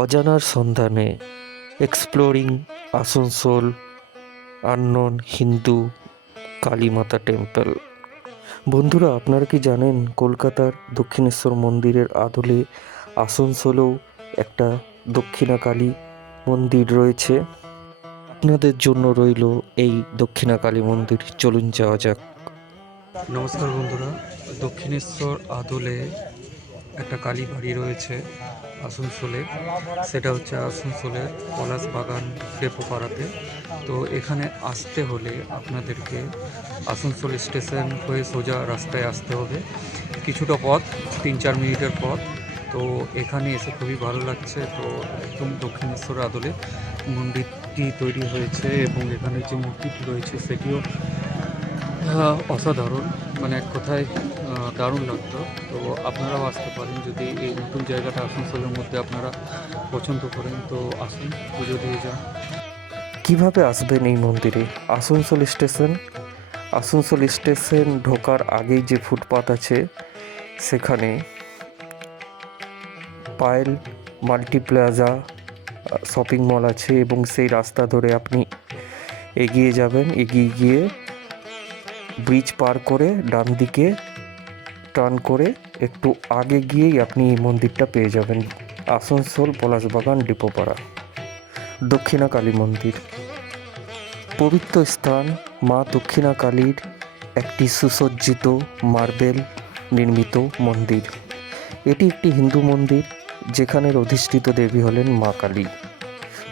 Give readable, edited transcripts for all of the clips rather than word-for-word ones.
অজানার সন্ধানে exploring Asansol unknown Hindu Kalimata temple. বন্ধুরা, আপনারা কি জানেন কলকাতার দক্ষিণেশ্বর মন্দিরের আদলে আসানসোলেও একটা দক্ষিণা কালী মন্দির রয়েছে। আপনাদের জন্য রইল এই দক্ষিণা কালী মন্দির, চলুন যাওয়া যাক। নমস্কার বন্ধুরা, দক্ষিণেশ্বর আদলে একটা কালী বাড়ি রয়েছে আসানসোলে। সেটা হচ্ছে আসানসোলের পলাশ বাগান ডেপো পাড়াতে। তো এখানে আসতে হলে আপনাদেরকে আসানসোল স্টেশন হয়ে সোজা রাস্তায় আসতে হবে। কিছুটা পথ, 3-4 মিনিটের পথ। তো এখানে এসে খুবই ভালো লাগছে। তো একদম দক্ষিণেশ্বর আদলে মন্দিরটি তৈরি হয়েছে এবং এখানে যে মূর্তিটি রয়েছে সেটিও অসাধারণ, মানে এক কথায় দারুণ লাগতো। তো আপনারাও আসতে পারেন যদি এই নতুন জায়গাটা আসানসোলের মধ্যে আপনারা পছন্দ করেন, তো আসুন, পুজো দিয়ে যান। কিভাবে আসবেন এই মন্দিরে? আসানসোল স্টেশন ঢোকার আগেই যে ফুটপাত আছে সেখানে পায়েল মাল্টিপ্লাজা শপিং মল আছে এবং সেই রাস্তা ধরে আপনি এগিয়ে যাবেন। এগিয়ে গিয়ে ব্রিজ পার করে ডান দিকে টার্ন করে একটু আগে গিয়েই আপনি এই মন্দিরটা পেয়ে যাবেন। আসানসোল পলাশবাগান ডিপোপাড়া দক্ষিণা কালী মন্দির। পবিত্র স্থান মা দক্ষিণা কালীর একটি সুসজ্জিত মার্বেল নির্মিত মন্দির। এটি একটি হিন্দু মন্দির যেখানের অধিষ্ঠিত দেবী হলেন মা কালী।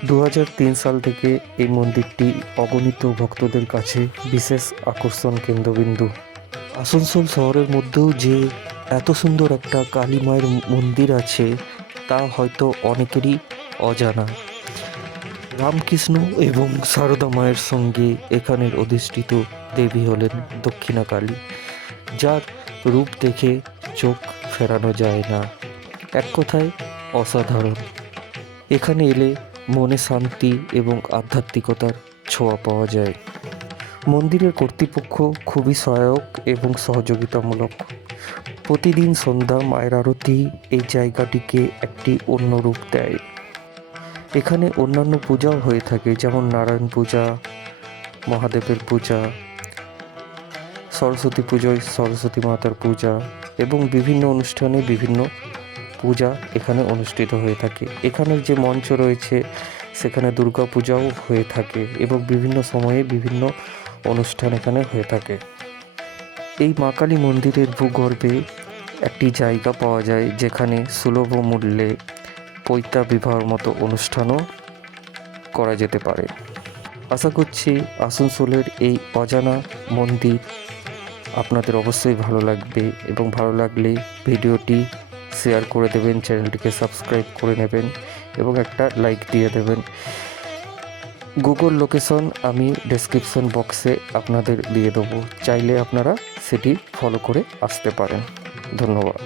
2003 সাল থেকে এই মন্দিরটি অগণিত ভক্তদের কাছে বিশেষ আকর্ষণ কেন্দ্রবিন্দু। আসানসোল শহরের মধ্যেও যে এত সুন্দর একটা কালী মায়ের মন্দির আছে তা হয়তো অনেকেরই অজানা। রামকৃষ্ণ এবং সারদা মায়ের সঙ্গে এখানের অধিষ্ঠিত দেবী হলেন দক্ষিণা কালী, যার রূপ দেখে চোখ ফেরানো যায় না। এক কথায় অসাধারণ। এখানে এলে মনে শান্তি এবং আধ্যাত্মিকতার ছোঁয়া পাওয়া যায়। মন্দিরের কর্তৃপক্ষ খুবই সহায়ক এবং সহযোগিতামূলক। প্রতিদিন সন্ধ্যা মায়ের আরতি এই জায়গাটিকে একটি অন্য রূপ দেয়। এখানে অন্যান্য পূজাও হয়ে থাকে, যেমন নারায়ণ পূজা, মহাদেবের পূজা, সরস্বতী পুজোয় সরস্বতী মাতার পূজা এবং বিভিন্ন অনুষ্ঠানে বিভিন্ন পূজা এখানে অনুষ্ঠিত হয়ে থাকে। এখানের যে মঞ্চ রয়েছে সেখানে দুর্গা পূজাও হয়ে থাকে এবং বিভিন্ন সময়ে বিভিন্ন অনুষ্ঠান এখানে হয়ে থাকে। এই মা কালী মন্দিরের ভূগর্ভে একটি জায়গা পাওয়া যায় যেখানে সুলভ মূল্যে পৈতা বিবাহের মতো অনুষ্ঠানও করা যেতে পারে। আশা করছি আসানসোলের এই অজানা মন্দির আপনাদের অবশ্যই ভালো লাগবে এবং ভালো লাগলে ভিডিওটি শেয়ার করে দেবেন, চ্যানেলটিকে সাবস্ক্রাইব করে নেবেন এবং একটা লাইক দিয়ে দেবেন। গুগল লোকেশন আমি ডেসক্রিপশন বক্সে আপনাদের দিয়ে দেবো, চাইলে আপনারা সেটি ফলো করে আসতে পারেন। ধন্যবাদ।